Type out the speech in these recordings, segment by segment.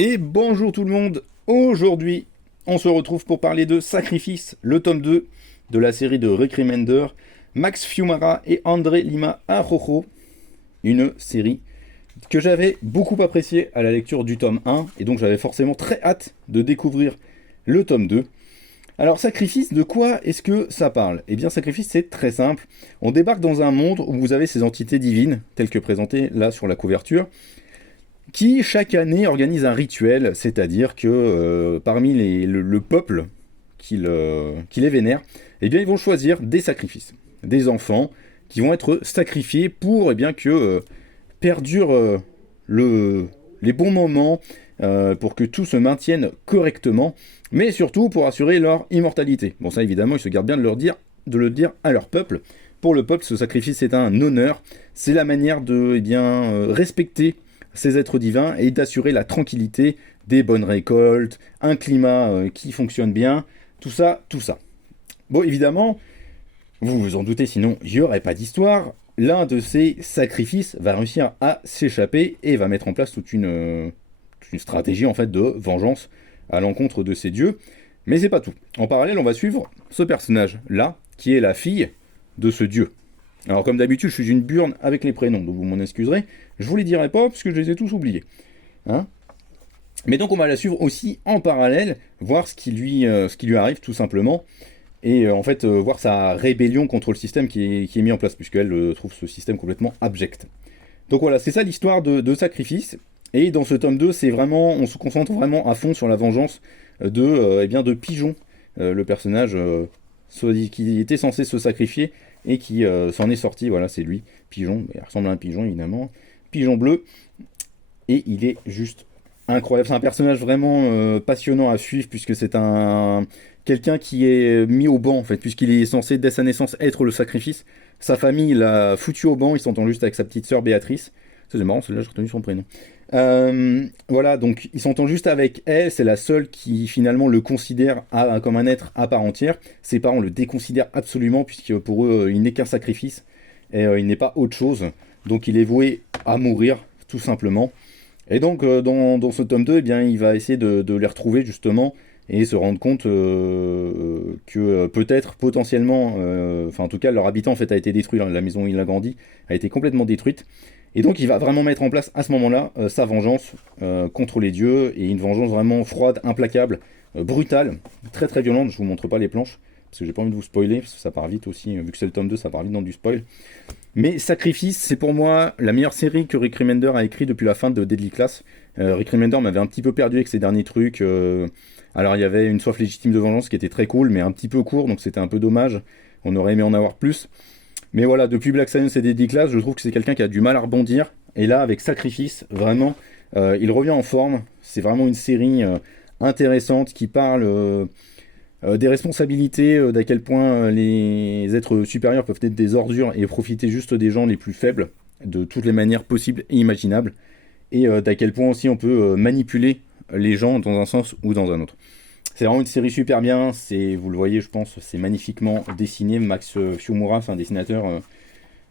Et bonjour tout le monde. Aujourd'hui, on se retrouve pour parler de Sacrifice, le tome 2 de la série de Rick Remender, Max Fiumara et André Lima Arrojo. Une série que j'avais beaucoup appréciée à la lecture du tome 1, et donc j'avais forcément très hâte de découvrir le tome 2. Alors, Sacrifice, de quoi est-ce que ça parle? Eh bien, Sacrifice, c'est très simple. On débarque dans un monde où vous avez ces entités divines, telles que présentées là sur la couverture, qui chaque année organise un rituel, c'est-à-dire que parmi le peuple qui les vénère, eh bien, ils vont choisir des sacrifices, des enfants qui vont être sacrifiés pour bien que perdure le, les bons moments, pour que tout se maintienne correctement, mais surtout pour assurer leur immortalité. Bon, ça évidemment, ils se gardent bien de le dire à leur peuple. Pour le peuple, ce sacrifice est un honneur, c'est la manière de respecter ces êtres divins et d'assurer la tranquillité, des bonnes récoltes, un climat qui fonctionne bien, tout ça, tout ça. Bon, évidemment, vous vous en doutez, sinon il n'y aurait pas d'histoire. L'un de ces sacrifices va réussir à s'échapper et va mettre en place toute une stratégie en fait de vengeance à l'encontre de ces dieux. Mais c'est pas tout. En parallèle, on va suivre ce personnage-là, qui est la fille de ce dieu. Alors comme d'habitude, je suis une burne avec les prénoms, donc vous m'en excuserez. Je vous les dirai pas, parce que je les ai tous oubliés. Hein. Mais donc on va la suivre aussi en parallèle, voir ce qui lui arrive tout simplement, et voir sa rébellion contre le système qui est mis en place, puisqu'elle trouve ce système complètement abject. Donc voilà, c'est ça l'histoire de Sacrifice. Et dans ce tome 2, c'est vraiment, on se concentre vraiment à fond sur la vengeance de Pigeon, le personnage qui était censé se sacrifier et qui s'en est sorti. Voilà, c'est lui, Pigeon. Il ressemble à un pigeon évidemment, pigeon bleu, et il est juste incroyable. C'est un personnage vraiment passionnant à suivre, puisque c'est un quelqu'un qui est mis au banc en fait, puisqu'il est censé dès sa naissance être le sacrifice. Sa famille l'a foutu au banc. Il s'entend juste avec sa petite sœur Béatrice. C'est marrant, celle-là j'ai retenu son prénom. Voilà, donc il s'entend juste avec elle, c'est la seule qui finalement le considère comme un être à part entière. Ses parents le déconsidèrent absolument, puisque pour eux, il n'est qu'un sacrifice, et il n'est pas autre chose. Donc il est voué à mourir, tout simplement. Et donc dans ce tome 2, eh bien, il va essayer de les retrouver justement, et se rendre compte que peut-être, potentiellement, enfin en tout cas leur habitat en fait a été détruit, la maison où il a grandi a été complètement détruite. Et donc il va vraiment mettre en place à ce moment-là sa vengeance contre les dieux, et une vengeance vraiment froide, implacable, brutale, très très violente. Je vous montre pas les planches, parce que j'ai pas envie de vous spoiler, parce que ça part vite aussi, vu que c'est le tome 2, ça part vite dans du spoil. Mais Sacrifice, c'est pour moi la meilleure série que Rick Remender a écrit depuis la fin de Deadly Class. Rick Remender m'avait un petit peu perdu avec ses derniers trucs. Alors il y avait Une soif légitime de vengeance qui était très cool, mais un petit peu court, donc c'était un peu dommage. On aurait aimé en avoir plus. Mais voilà, depuis Black Science et Deadly Class, je trouve que c'est quelqu'un qui a du mal à rebondir. Et là, avec Sacrifice, vraiment, il revient en forme. C'est vraiment une série intéressante qui parle des responsabilités, d'à quel point les êtres supérieurs peuvent être des ordures et profiter juste des gens les plus faibles, de toutes les manières possibles et imaginables. Et d'à quel point aussi on peut manipuler les gens dans un sens ou dans un autre. C'est vraiment une série super bien, vous le voyez je pense, c'est magnifiquement dessiné. Max Fiumura, c'est un dessinateur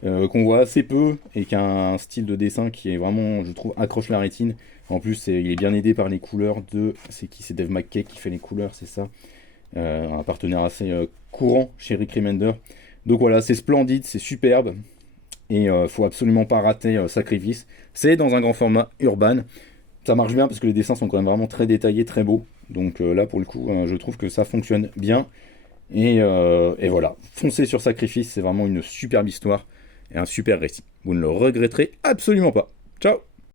qu'on voit assez peu, et qui a un style de dessin qui est vraiment, je trouve, accroche la rétine. En plus, il est bien aidé par les couleurs de... C'est Dave McKay qui fait les couleurs, c'est ça, un partenaire assez courant chez Rick Remender. Donc voilà, c'est splendide, c'est superbe, et faut absolument pas rater Sacrifice. C'est dans un grand format urbain. Ça marche bien parce que les dessins sont quand même vraiment très détaillés, très beaux. Donc là, pour le coup, je trouve que ça fonctionne bien. Et voilà, foncez sur Sacrifice, c'est vraiment une superbe histoire et un super récit. Vous ne le regretterez absolument pas. Ciao!